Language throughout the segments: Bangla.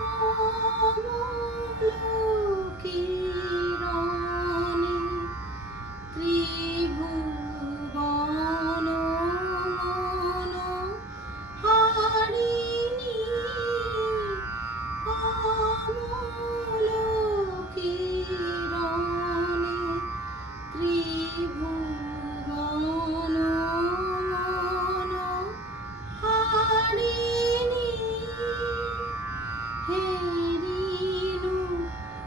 অমলকিরণে ত্রিভুবন মন হারিণী অমলকিরণে ত্রিভুবন মন হারিণী হেরিনু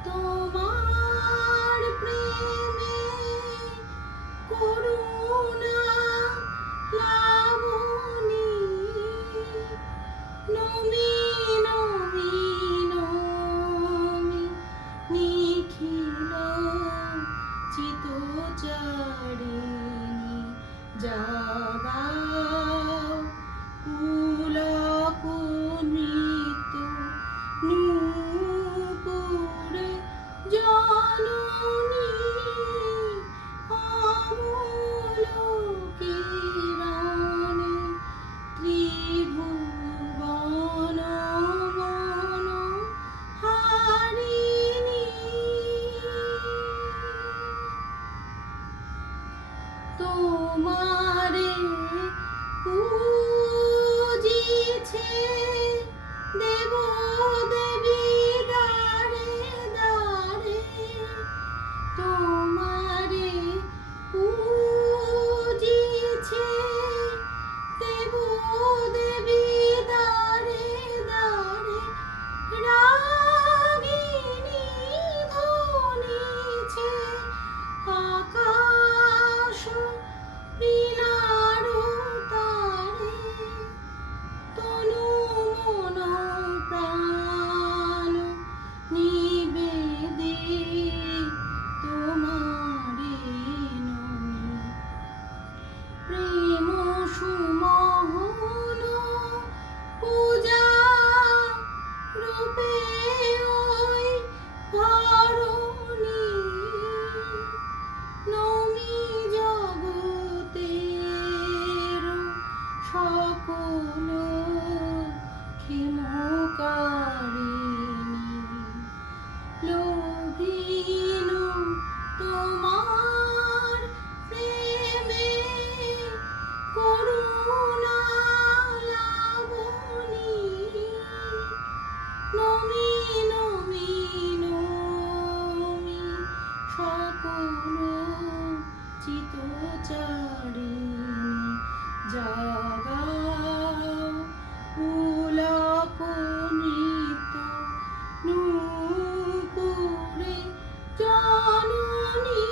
তোমার প্রেমে করুণা লাবণী নমি নমি নমি নিখিল চিতচারিণী জাগাও পুলক নৃত্য নূপুরে জননী অমলকিরণে ত্রিভুবন মন হারিণী তোমারে পূজিছে দেব দেবী দ্বারে দ্বারে তোমারে পূজিছে দেব দেবী দ্বারে দ্বারে রাগিনী ধ্বনিছে আকাশ বীণার তারে তনু মন প্রাণ নিবেদে তোমারে নমি প্রেম সুমহন পূজা রূপে ওই ধরণী নমি জগতের সকল ক্ষেমকারিণী লোভিনু তোমার প্রেমে করুণা লাবণী নমি নমি নমি সকল চিতচারিণী জাগাও পুলক নৃত্য নূপুরে জননী।